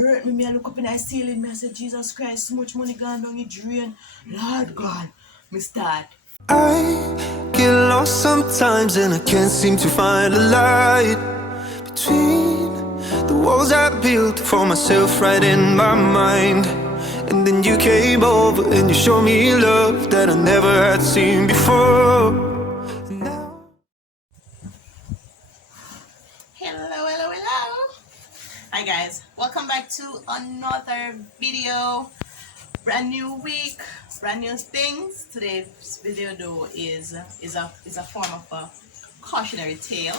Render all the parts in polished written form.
Hurt me, I look up in the ceiling, me I say, Jesus Christ, so much money gone down the drain. Lord God, me start. I get lost sometimes and I can't seem to find a light between the walls I built for myself right in my mind. And then you came over and you showed me love that I never had seen before. And now Hello. Hi guys, welcome back to another video. Brand new week, brand new things. Today's video though is a form of a cautionary tale.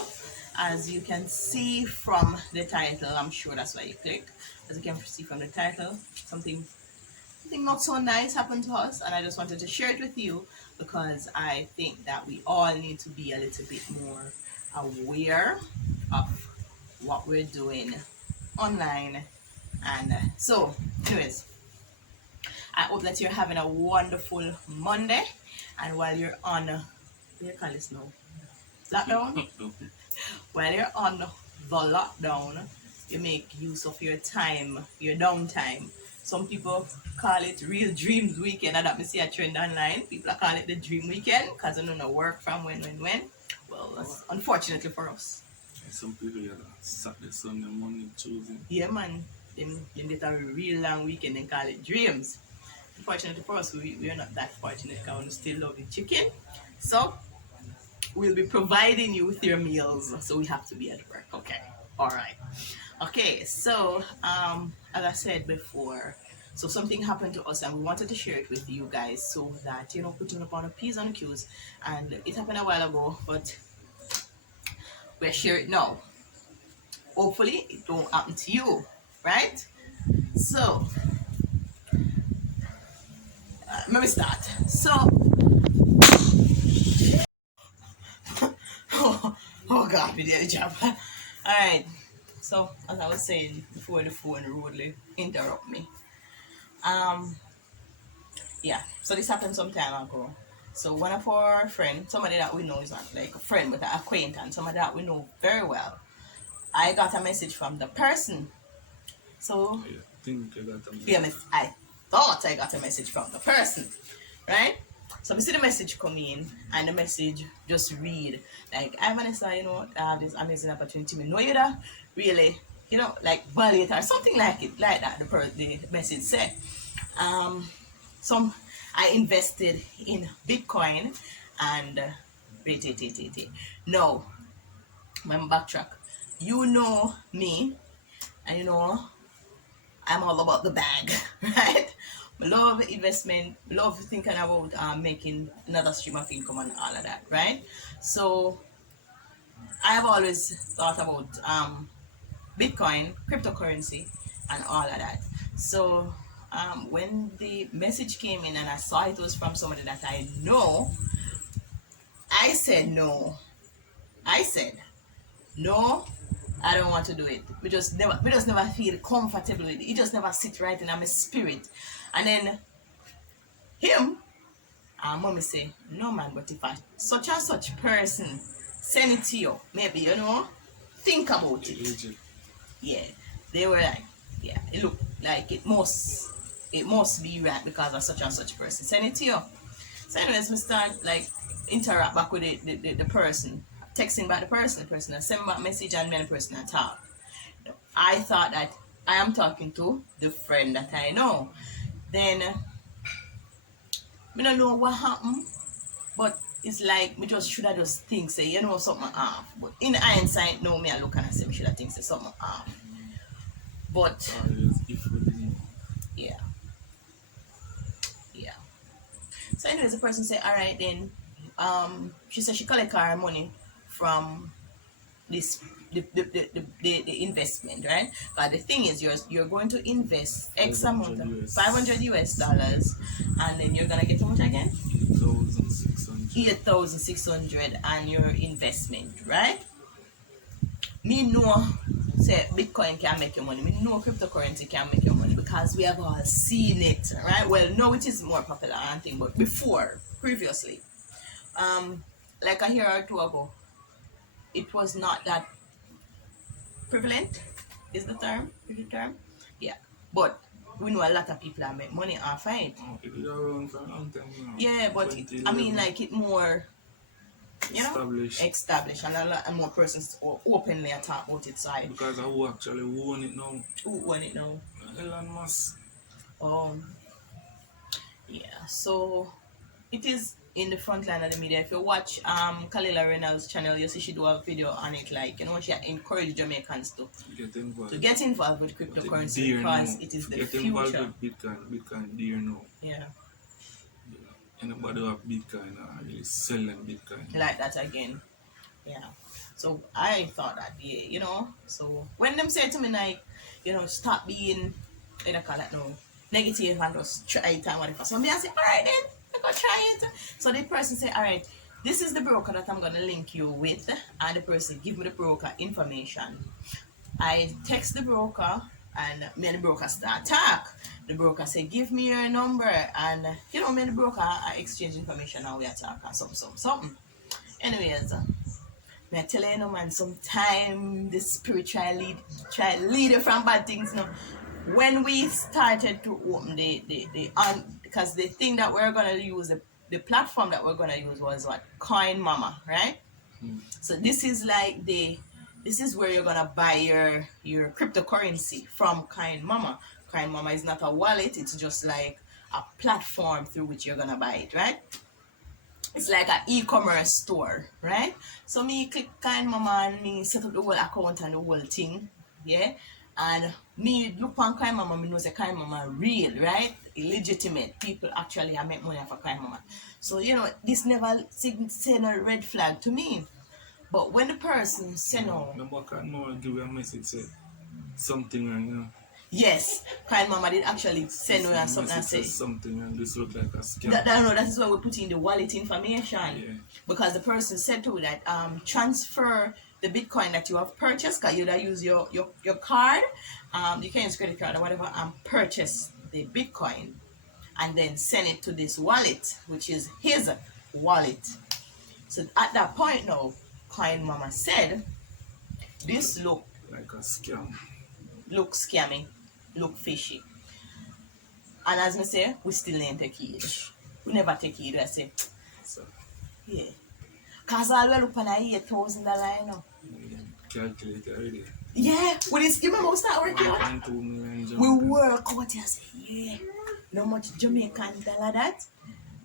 As you can see from the title, I'm sure that's why you click. As you can see from the title, something not so nice happened to us, and I just wanted to share it with you because I think that we all need to be a little bit more aware of what we're doing online. And so, anyways, I hope that you're having a wonderful Monday. And while you're on, what do you call this now? Lockdown? While you're on the lockdown, you make use of your time, your downtime. Some people call it real dreams weekend. And that me see a trend online. People call it the dream weekend because they don't know work from when. Well, that's unfortunately for us. Some people get Saturday, Sunday, Monday, Tuesday. Yeah, man. Then get a real long weekend and call it dreams. Unfortunately for us, we are not that fortunate because we still love the chicken. So, we'll be providing you with your meals. So, we have to be at work. Okay. All right. Okay. So, as I said before, so something happened to us and we wanted to share it with you guys so that, putting up on the P's and the Q's. And it happened a while ago, but we're sharing it now. Hopefully, it won't happen to you. Right? So, let me start. So, oh God, we did a job. All right. So, as I was saying before, the phone rudely interrupt me. Yeah. So this happened some time ago. So one of our friends, somebody that we know is not like a friend but an acquaintance, somebody that we know very well. I got a message from the person. So I think I got a message. yeah, I thought I got a message from the person, right? So I see the message come in, and the message just read like, "Hi Vanessa, I have this amazing opportunity. Me know you that really, like value it or something like it, like that." The message said, "Some I invested in Bitcoin, and wait. No, I'm backtrack. You know me, and I'm all about the bag, right? I love investment, love thinking about making another stream of income and all of that, right? So I have always thought about Bitcoin, cryptocurrency, and all of that. So when the message came in and I saw it was from somebody that I know, I said no. I said no. I don't want to do it. We just never feel comfortable with it. It just never sit right in my spirit. And then him, mommy say, no man, but if such and such person send it to you, maybe think about it. Yeah. They were like, yeah, it looked like it must be right because of such and such person. Send it to you. So anyways, we start like interact back with the person, texting back the person that send back message and then the person that talk. I thought that I am talking to the friend that I know. Then we don't know what happened, but it's like we just should have just think say something off. But in hindsight, no, me I look and I say we should have think say something off. But If we didn't. yeah. So anyways, the person said, all right then. She said she collect her money from this the investment, right? But the thing is, you're going to invest X amount of $500, and then you're gonna get how much again? 8,600. 8,600 and your investment, right? Me know say Bitcoin can make you money. Me know cryptocurrency can make you money because we have all seen it, right? Well, now it is more popular and thing, but previously, like a year or two ago, it was not that prevalent. Is the term? Yeah. But we know a lot of people that make money off of it. Oh, it is around for a long time now. Yeah, but I mean, like it more, you know, established, and a lot and more persons openly talk about it. Side Because of who actually own it now? who own it now? Elon Musk. Yeah. So it is in the front line of the media. If you watch Kalila Reynolds' channel, you see she do a video on it. Like, you know, she encouraged Jamaicans to get involved with cryptocurrency because it is the get future. Involved with Bitcoin dear now. Yeah. Anybody who have Bitcoin are really selling Bitcoin. Like that again. Yeah. So I thought that, yeah, you know. So when them say to me like, you know, stop being, they don't call it no, negative and just try it and whatever. So me I say, alright then, I go try it. So the person say, alright, this is the broker that I'm gonna link you with, and the person give me the broker information. I text the broker and me and the broker start talk. The broker say, give me your number, and you know, me and the broker I exchange information and we are talking something. Anyways, I tell you, man, sometimes the spiritual leader from bad things, you know. When we started to open because the thing that we're gonna use, the platform that we're gonna use was what? Coin Mama, right? So this is like this is where you're gonna buy your cryptocurrency from Coin Mama. Coin Mama is not a wallet, it's just like a platform through which you're gonna buy it, right? It's like an e-commerce store, right? So me click Coin Mama and me set up the whole account and the whole thing, yeah? And me look on Coin Mama, me know say Coin Mama real, right? Illegitimate. People actually make money off of Coin Mama. So, you know, this never send a red flag to me. But when the person say no... Number Coin Mama give you a message, say something wrong, you know? Yes, Coin Mama did actually send me something and say something and this look like a scam. That is why we put in the wallet information. Yeah. Because the person said to me that transfer the Bitcoin that you have purchased, because you use your card, you can use credit card or whatever, and purchase the Bitcoin and then send it to this wallet, which is his wallet. So at that point now, Coin Mama said, this look like a scam. Look scammy, look fishy. And as I say, we still ain't take heed. We never take heed. I say, so, yeah. Because all we look on a $8,000, you know. Calculate already. Yeah, with this, you remember we start working out? 1.2 million. We work out, you say, yeah. No much Jamaican dollar that.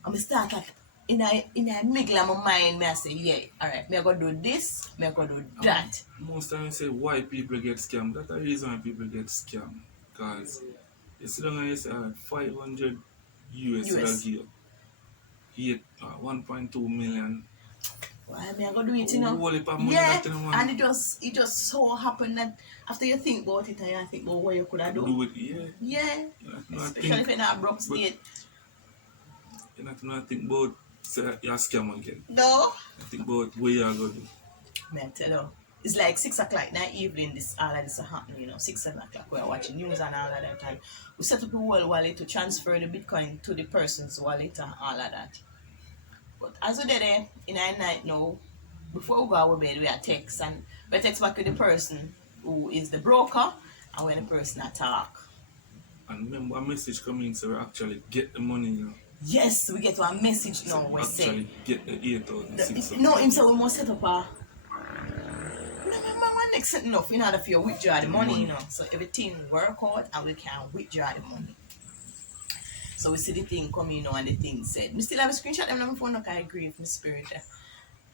And we start like, in a middle of my mind, I say, yeah, alright, me I go do this, me I go do that. Most times I say why people get scammed. That's the reason why people get scammed. Because you sit down and you say 500 US. Give you 1.2 million. Why me I go do it, you know? Yeah, and it just so happened that after you think about it and you think about what you could have done. Do it, yeah. Yeah. Especially if you're in a broke state. You're not think about say you're a scam again. No. I think about where you're going to do. May I tell you, it's like 6 o'clock that evening, all of this is happening, you know, 6, 7 o'clock, we're watching news and all of that time. We set up a whole wallet to transfer the Bitcoin to the person's wallet and all of that. But as we did it, in our night now, before we go our bed, we are text and we text back to the person who is the broker and when the person attack. And remember, a message coming so we actually get the money, you know. Yes, we get a message now. We actually get the 8,600. No, him say we must set up a. No, one next enough in order for you to withdraw the money, you know. So everything work out and we can withdraw the money. So we see the thing coming, you know, and the thing said. We still have a screenshot them on my phone, like I agree with my spirit.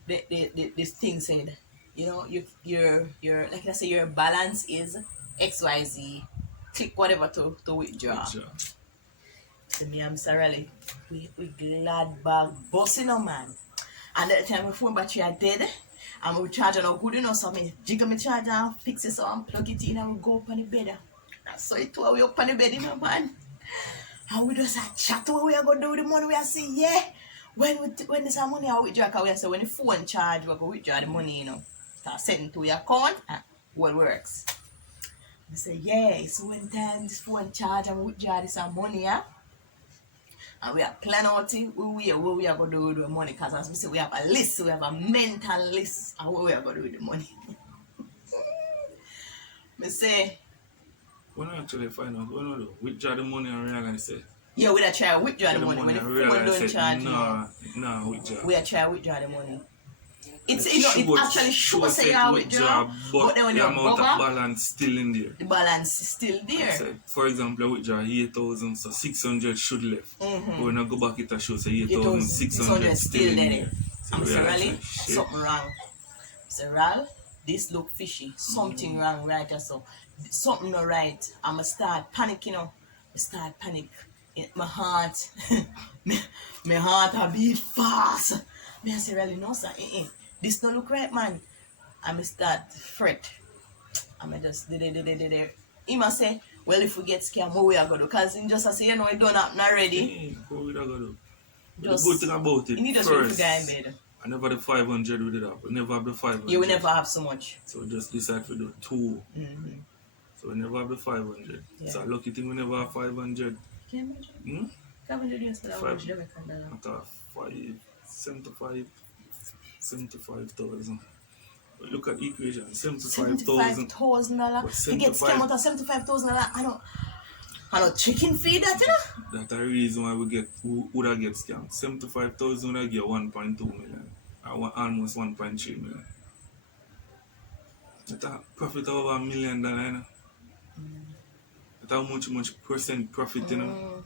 This thing said, you know, your like I say, your balance is XYZ. Click whatever to withdraw. So me, I'm sorry, we glad bag bossing on man. And at the time my phone battery are dead and we charge it not good enough, so I jiggle my charger and fix it so and plug it in and we go up on the bed. So it we up on the bed, you know, man. And we just chat what we are going to do with the money. We are saying, yeah, when this money I withdraw, because we are saying when the phone charge, we are going to withdraw the money, you know. Start sending to your account and what works. We say, yeah, so when time this phone charge and we withdraw this money, yeah. And we are planning out what we are going to do with the money. Because as we say, we have a list, we have a mental list of what we are going to do with the money. I say, When I actually find out, when I do, withdraw the money and realize say, Yeah, we are try withdraw get the the money. money When the and phone don't realize charge say, no. nah, withdraw. We are try withdraw the money. It's Like, you know, it actually shows say you withdraw, but then when the you amount go of back, balance still in there. the balance is still there. So, for example, I withdraw 8,000, so 600 should left. But when I go back, it shows 8,600 still in there. So I'm you Mr. realize Raleigh, like, shit. something wrong. Mr. Ral, this look fishy. Something wrong right or so. Something not right. I'ma start panicking. I start panic. My heart, my heart a beat fast. Me I say, really no sir, this don't look right, man. I'ma start fret. I'ma just He must say, well, if we get scammed, what we are gonna do? Cause he just say, you know, it don't happen already. What we are gonna do? Just, the good thing about it, you need just first, guy in bed. I never have the 500 with it up. We never have the 500. You will never have so much. So just decide to do 2. So we never have the 500. Yeah. So lucky thing we never have 500. Can you imagine? 500 years for that Five. watch Jamaican dollar. After 75,000. Look at the equation. $75,000. $75,000. You get scammed out of $75,000. I don't chicken feed that, you know? That's the reason why we would have get scammed. 75,000 would get 1.2 million. Almost 1.3 million. That's a profit of over $1 million, you know? That's how much percent profit, you know?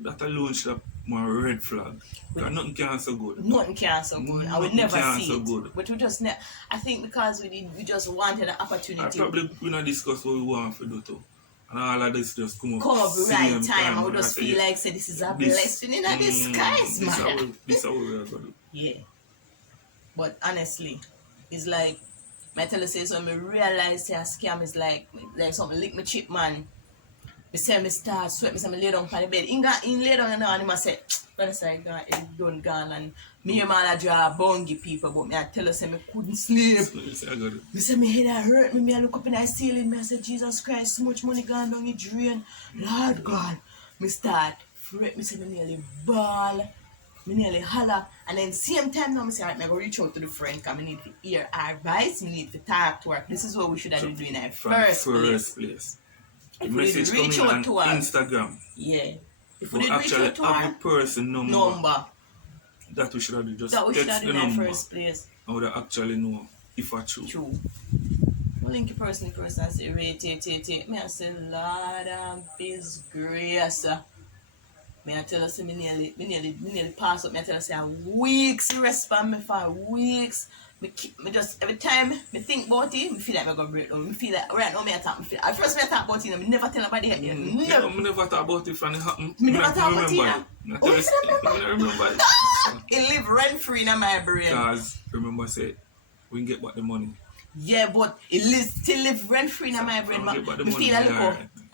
That alone should have more red flag. Because nothing can so good. Nothing can so good. I would never see so it. good. But we just I think because we just wanted an opportunity. Probably we not discuss what we want to do too. And all of this just come up right time. I would just feel like say this is a blessing in a disguise, man. This is how we are going to do. Yeah. But honestly, it's like I tell you say so I realize a scam is like something lick my chip, man. Me say me start sweat, me say me lay down on the bed. In lay down and he say, when I say it's done gone and me and man draw bungy people, but me I tell her say me couldn't sleep. Me say me head hurt me I look up in the ceiling, me I say Jesus Christ, so much money gone down the drain. Lord God. Me start fret, me say me nearly ball. Me nearly holler, and then same time now, I say, right, I go reach out to the friend, because I need to hear advice, I need to talk to her. This is what we should have been doing in the first place. The message coming on Instagram. Yeah. If we did reach out to her, have a person number. That we should have just text the number. First place. I would actually know if I true. True. I link a person and say, rate. Me I say, Lord and His grace. Me I tell us me nearly pass up. Me I tell us say weeks respond me for weeks. Me just every time me think about it, me feel like I'm gonna break down. Me feel like right now me talk. At first me talk about it, me never tell nobody. Never. Me never talk about it when it happened. Me never talk about it. I remember it. It live rent free in my brain. Because remember I said we can get back the money. Yeah, but it still live rent free in my brain. Me feel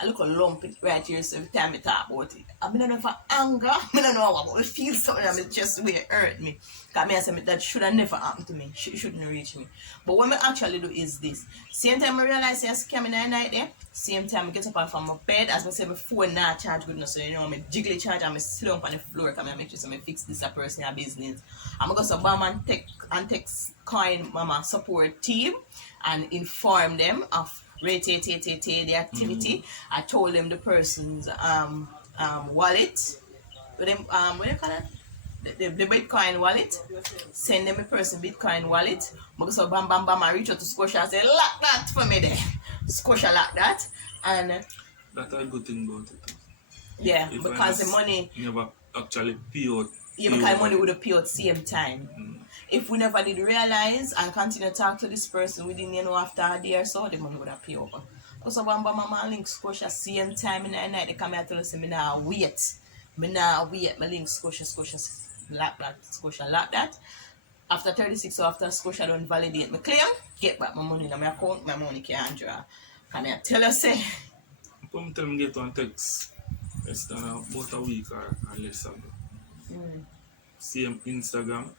I look a lump right here, so every time I talk about it, I don't know for anger, I don't know about it feel something that just the way it hurt me. Because I say that should have never happened to me, shouldn't reach me. But what I actually do is this. Same time I realize I'm scamming at night there, same time I get up from my bed, as I said before, not charge good enough, so you know, I'm jiggly charge, I'm slump on the floor, because I make sure I fix this personal business. I'm going to go to BAM and text Coin Mama support team and inform them of the activity. I told them the person's wallet, what do you call it? The Bitcoin wallet. Send them a person Bitcoin wallet. So bam, I reach out to Scotia and say, lock that for me there. Scotia lock that. And that's a good thing about it. Yeah, because the money never actually pay out. Yeah, because money would have paid at the same time. If we never did realize and continue to talk to this person within, after a day or so, the money would have paid over. So when Mama link Scotia same time in the night, they come here to us and I wait. My link Scotia lock that. After 36 or after Scotia don't validate my claim, get back my money in my account, my money can't draw. Come here, tell us say. Come tell me get one text. It's done about a week or less ago. Same Instagram.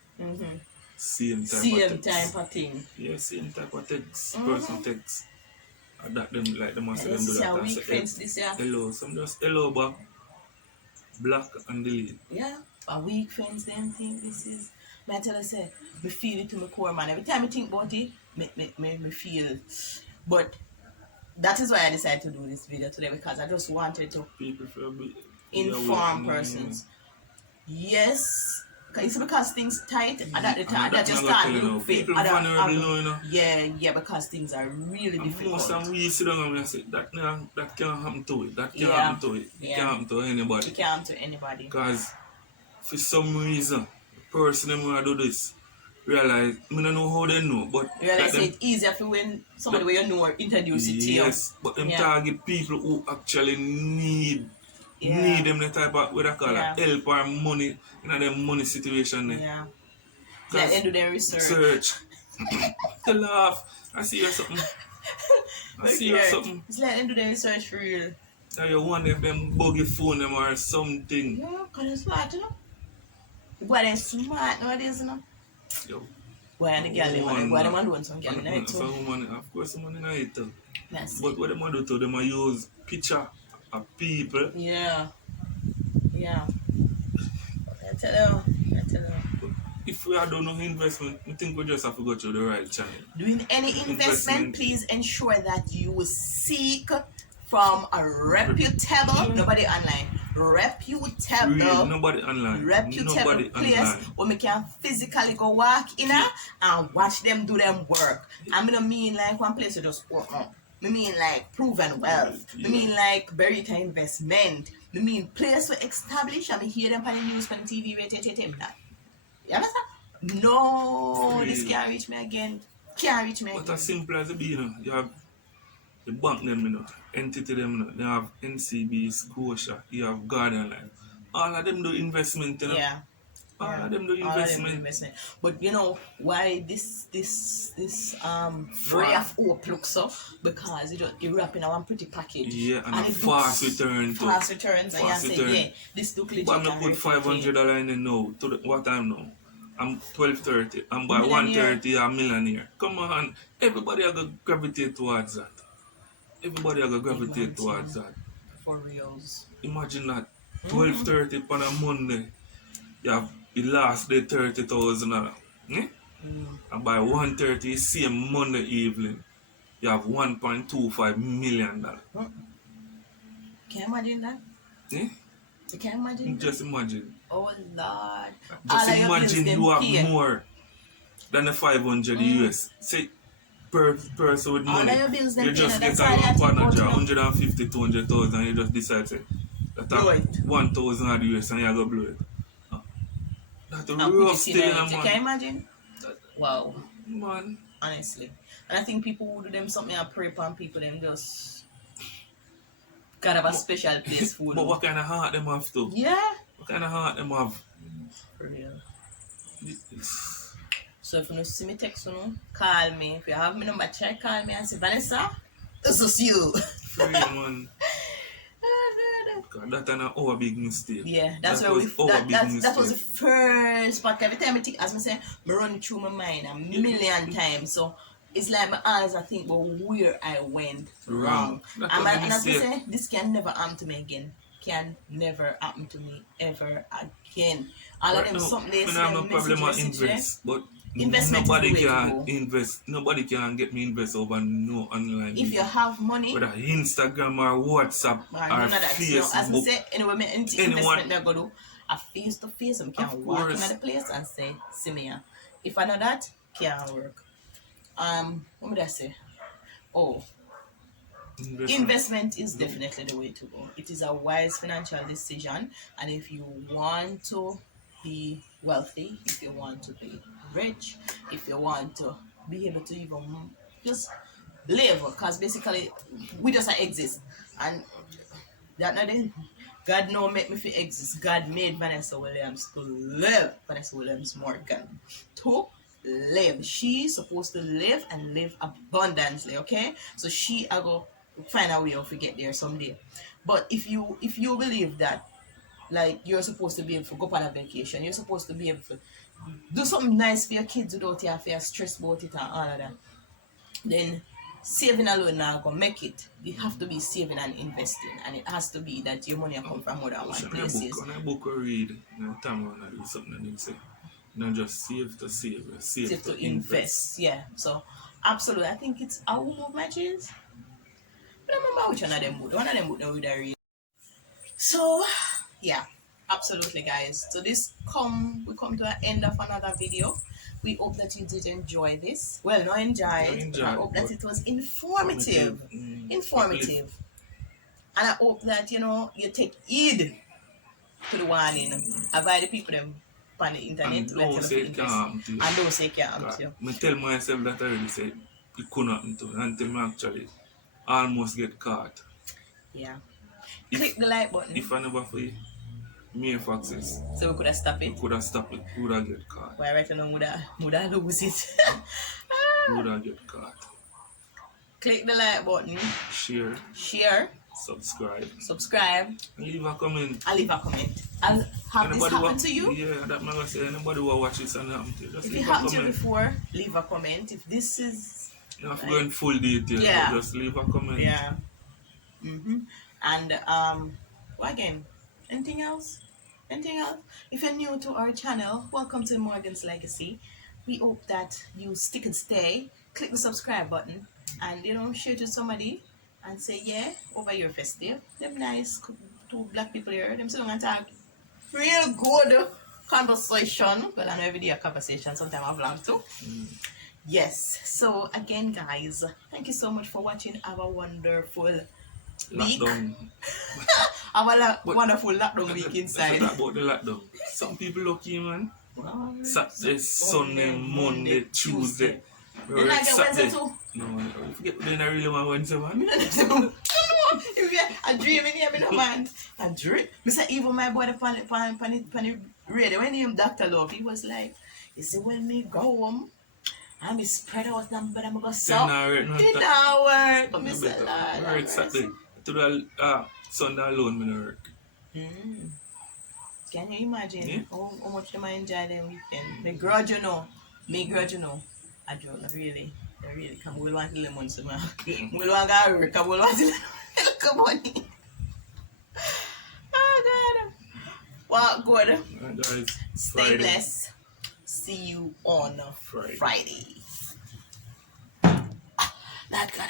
Same type of thing. Yeah, same type of text. Personal text. That them like them must them do that. Weak friends this year. Hello. Some just hello back. Block and delete. Yeah. A weak friends them think this is I tell you say, me feel it to my core man. Every time I think about it, me feel but that is why I decided to do this video today, because I just wanted to People feel be inform persons. Yes, because things tight and at the time that just start look fit. People vulnerable now, you know. Yeah, because things are really difficult. Most of we sit down and say that can't happen to it. That can't Yeah. happen to it. It Yeah. can't happen to anybody. It can't to anybody. Because for some reason, the person them who do this realize, I don't know how they know, but Realize it's easier for when somebody where you know or introduce it to you. yes, but them target people who actually need them the type of what I call it, help or money in a them money situation there. Yeah. Let them do their research. To laugh. I see you something. I see you something. Just let them do their research for real. Now you wonder if them buggy phone them or something. Yeah, because they're smart, you know. The boy they're smart nowadays, you know. Yo. Boy and the girl, them are doing some girl in it too. Of course, someone in it too. That's But it. what them do to them, use picture of people. Yeah. I tell you. If we are doing no investment, I think we just have to go to the right channel. Doing any investment, please ensure that you seek from a reputable, nobody online, reputable, Nobody online. Nobody place online. where we can physically go walk in and watch them do them work. I don't mean like one place you just work on. I mean like proven wealth. I mean like Berita investment. I mean place we establish. I mean hear them on the news, on the TV, that. You understand? No, this can't reach me again. Can't reach me But again. as simple as it be, you know, you have the bank them, you know, entity them, you know, they have NCB, Scotia, you have Guardian Life. All of them do investment, you know. Yeah. All of them do All of them do investment. investment. But you know why this ray of hope looks up? Because you wrap in one pretty package. Yeah, and a it fast looks return too. fast returns, and Fast you return. say, yeah, this look legit. But I'm and put everything. $500 in the now. To the, what time now? I'm 12:30. And by Millionaire. 1:30 I'm millionaire. Come on, everybody are gonna gravitate towards that. Everybody are gonna gravitate towards that. For reals. Imagine that 12:30 on a Monday, you have the last day 30,000. And by 1:30 same Monday evening, you have $1.25 million. Can you imagine that? Eh? You can imagine that? Just imagine. Oh Lord. Just All of your imagine bills you them have pay. more than the 500 US. Say per person with All of money, your bills them you pay, just that's get all you a have to partner go job, to. 150, 200,000, and you just decide say, that Blow it. 1,000 odd US and you go blow it. That's a And put rough it still in in a it. You can man. imagine? Wow. Man, Honestly. And I think people who do them something and pray upon people, them just gotta have a special place for but them. what kind of heart them have to? Yeah. What kind of heart them have? For real. So if you see me text you, call me. If you have my number, try call me and say, Vanessa, this is you. For real, man. That's our big mistake. Yeah, that's that where we. was our big That was the mistake. first part. Every time I think, as I say, I run through my mind a million times. So it's like my eyes. I think, but where I went wrong. That And, was a and as I mistake. say, this can never happen to me again. Can never happen to me ever again. All of Right them now, something they I say, have no problem with message, invest, but Investment is nobody the way to can go. invest. Nobody can get me invest over no online. If you have money, whether Instagram or WhatsApp or or none of that. You know, as I Facebook. say, anyway, me anything Anyone- investment they're gonna do a face to face. I can Of walk course. into the place and say, "See me here." If I know that, can't work. What would I say? Oh, investment is definitely the way to go. It is a wise financial decision, and if you want to be wealthy, if you want to be rich, if you want to be able to even just live, because basically we just exist, and that nothing. God no make me feel exist. God made Vanessa Williams to live. Vanessa Williams Morgan to live. She's supposed to live and live abundantly. Okay, so I go find a way to get there someday. But if you believe that, like, you're supposed to be able to go on a vacation, you're supposed to be able to do something nice for your kids without you have to stress about it and all of that, then saving alone now gonna make it. You have to be saving and investing, and it has to be that your money come from more than one places. When I book or read, time when I do something and you say, not just save to save, save Save to to invest. Yeah. So absolutely, I think it's I will move my cheese. don't remember which one of them boot. One of them boot now with a read. So yeah, absolutely guys. So we come to an end of another video. We hope that you did enjoy this. Well, not enjoy it. I hope that it was informative. Informative. And I hope that you take heed to the warning. Avoid the people them on the internet. And don't say it can't happen to you. And don't say it can't happen to you. I tell myself that I already said it couldn't happen to me until I actually almost get caught. Yeah. Click the like button. If I never for me faxes, so we could have stopped it. we could have stopped it. We would have get caught. Why right now would I lose it? We would have get caught. Click the like button. Share. Subscribe. And leave a comment. I'll leave a comment. Have this happen to you? Yeah, that man say anybody who watch this and happen to you. Just if leave it a happened to comment. you before, leave a comment. If this is You have to go in full details. Yeah. But just leave a comment. Yeah. And what again? Anything else? If you're new to our channel, welcome to Morgan's Legacy. We hope that you stick and stay. Click the subscribe button and share to somebody and say yeah over your festive. Them nice two black people here. Them still gonna talk real good conversation. But I know every day a conversation. Sometimes I vlog too. Yes. So again, guys, thank you so much for watching our wonderful week. Lockdown. Our wonderful lockdown week inside. That's about the lockdown. Some people lucky, man. Saturday, Sunday, Monday, Tuesday. Then I get Wednesday too. No, you forget then I really want Wednesday, man. If you're a dream in here, me no man. A dream. Me say even my boy pan the radio when him Dr. Love, he was like, you see when me go home and me spread out them but I'm gonna suck. It not work. But me say Lord. Work Saturday. To the Sunday alone me no work. Can you imagine how much them I enjoy them weekend? Me grudge you know. I don't know, really. I really come. We'll want the lemons, man. We'll want to work. We'll want the money. Oh, God. Well, good. Guys, Stay blessed. See you on Friday. Lord God.